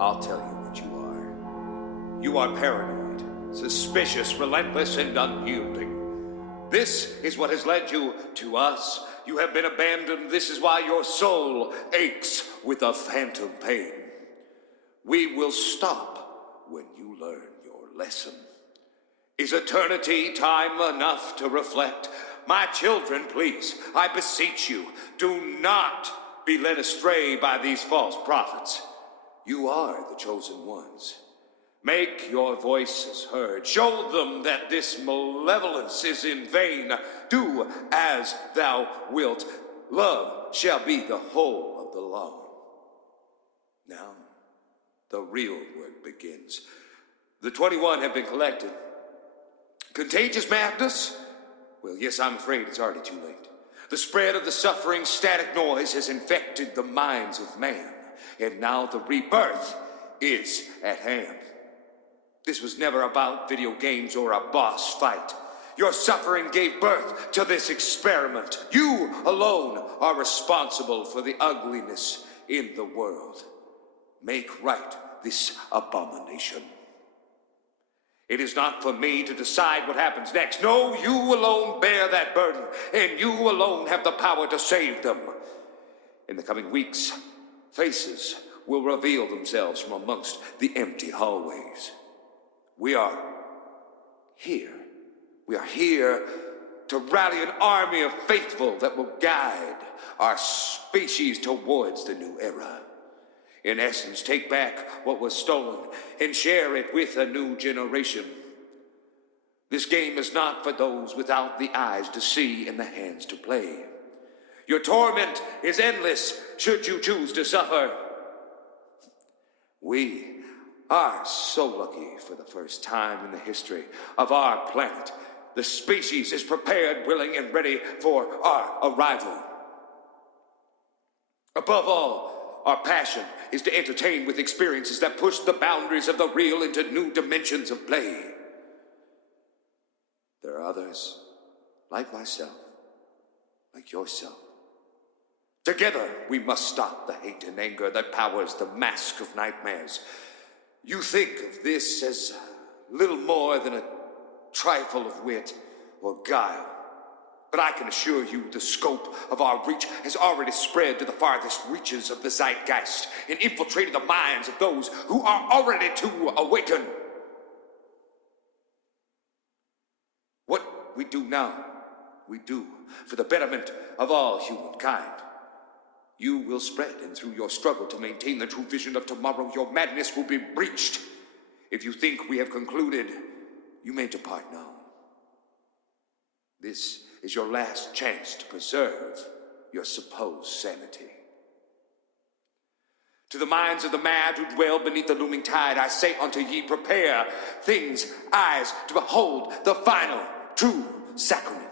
I'll tell you what you are. You are paranoid, suspicious, relentless, and unyielding. This is what has led you to us. You have been abandoned. This is why your soul aches with a phantom pain. We will stop when you learn your lesson. Is eternity time enough to reflect? My children, please, I beseech you, do not be led astray by these false prophets. You are the chosen ones. Make your voices heard. Show them that this malevolence is in vain. Do as thou wilt. Love shall be the whole of the law. Now, the real work begins. The 21 have been collected. Contagious madness? Well, yes, I'm afraid it's already too late. The spread of the suffering static noise has infected the minds of man, and now the rebirth is at hand. This was never about video games or a boss fight. Your suffering gave birth to this experiment. You alone are responsible for the ugliness in the world. Make right this abomination. It is not for me to decide what happens next. No, you alone bear that burden, and you alone have the power to save them. In the coming weeks, faces will reveal themselves from amongst the empty hallways. We are here. We are here to rally an army of faithful that will guide our species towards the new era. In essence, take back what was stolen and share it with a new generation. This game is not for those without the eyes to see and the hands to play. Your torment is endless should you choose to suffer. We are so lucky. For the first time in the history of our planet, the species is prepared, willing, and ready for our arrival. Above all, our passion is to entertain with experiences that push the boundaries of the real into new dimensions of play. There are others, like myself, like yourself. Together, we must stop the hate and anger that powers the mask of nightmares. You think of this as little more than a trifle of wit or guile. But I can assure you the scope of our reach has already spread to the farthest reaches of the zeitgeist and infiltrated the minds of those who are already to awaken. What we do now, we do for the betterment of all humankind. You will spread, and through your struggle to maintain the true vision of tomorrow, your madness will be breached. If you think we have concluded, you may depart now. This is your last chance to preserve your supposed sanity. To the minds of the mad who dwell beneath the looming tide, I say unto ye, prepare things, eyes to behold the final, true sacrament.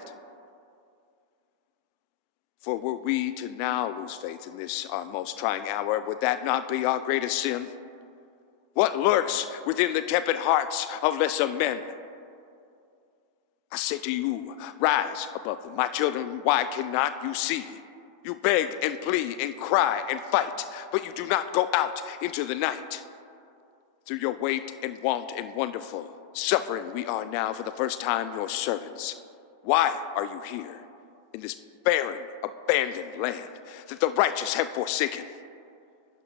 For were we to now lose faith in this, our most trying hour, would that not be our greatest sin? What lurks within the tepid hearts of lesser men? I say to you, rise above them. My children, why cannot you see? You beg and plead and cry and fight, but you do not go out into the night. Through your weight and want and wonderful suffering, we are now for the first time your servants. Why are you here in this barren, abandoned land that the righteous have forsaken?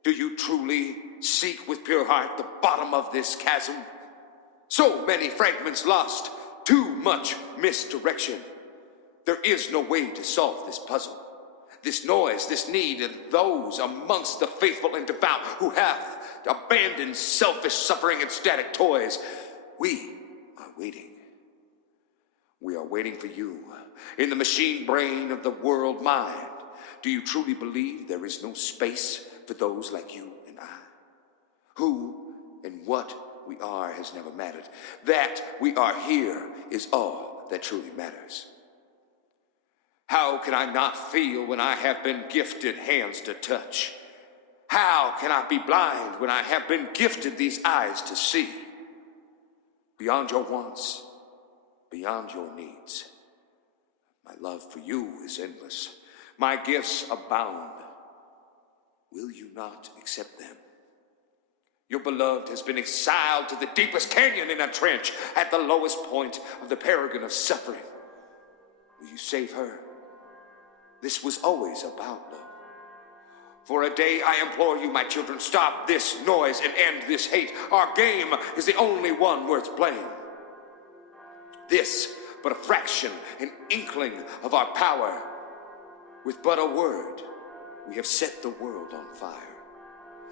Do you truly seek with pure heart the bottom of this chasm? So many fragments lost, too much misdirection. There is no way to solve this puzzle. This noise, this need, and those amongst the faithful and devout who have abandoned selfish suffering and static toys. We are waiting. We are waiting for you in the machine brain of the world mind. Do you truly believe there is no space for those like you and I? Who and what we are has never mattered. That we are here is all that truly matters. How can I not feel when I have been gifted hands to touch? How can I be blind when I have been gifted these eyes to see? Beyond your wants, beyond your needs, my love for you is endless. My gifts abound. Will you not accept them? Your beloved has been exiled to the deepest canyon in a trench at the lowest point of the Peregrine of suffering. Will you save her? This was always about love. For a day, I implore you, my children, stop this noise and end this hate. Our game is the only one worth playing. This, but a fraction, an inkling of our power. With but a word, we have set the world on fire.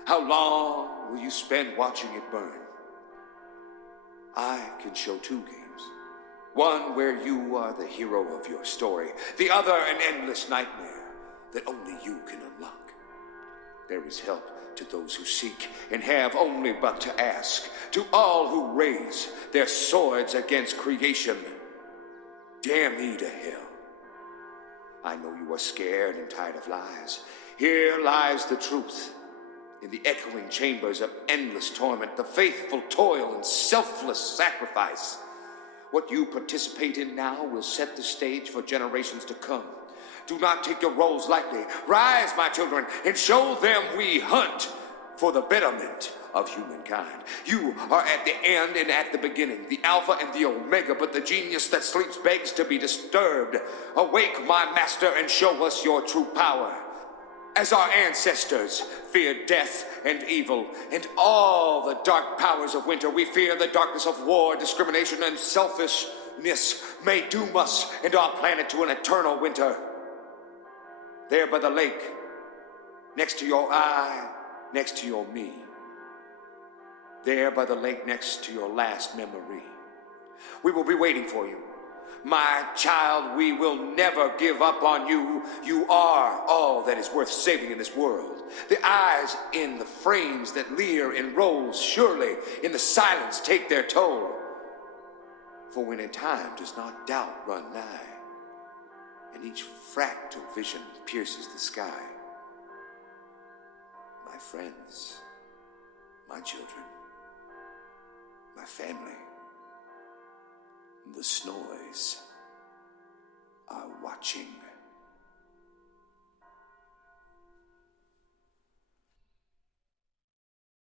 How long will you spend watching it burn? I can show two games. One where you are the hero of your story. The other an endless nightmare that only you can unlock. There is help to those who seek and have only but to ask. To all who raise their swords against creation, dare me to hell. I know you are scared and tired of lies. Here lies the truth. In the echoing chambers of endless torment, the faithful toil and selfless sacrifice. What you participate in now will set the stage for generations to come. Do not take your roles lightly. Rise, my children, and show them we hunt for the betterment of humankind. You are at the end and at the beginning, the Alpha and the Omega, but the genius that sleeps begs to be disturbed. Awake, my master, and show us your true power. As our ancestors feared death and evil and all the dark powers of winter, we fear the darkness of war, discrimination, and selfishness may doom us and our planet to an eternal winter. There by the lake, next to your eye, next to your me. There by the lake next to your last memory. We will be waiting for you. My child, we will never give up on you. You are all that is worth saving in this world. The eyes in the frames that leer in rows surely in the silence take their toll. For when in time does not doubt run nigh, and each fractal vision pierces the sky. My friends, my children, my family, the Snoys are watching.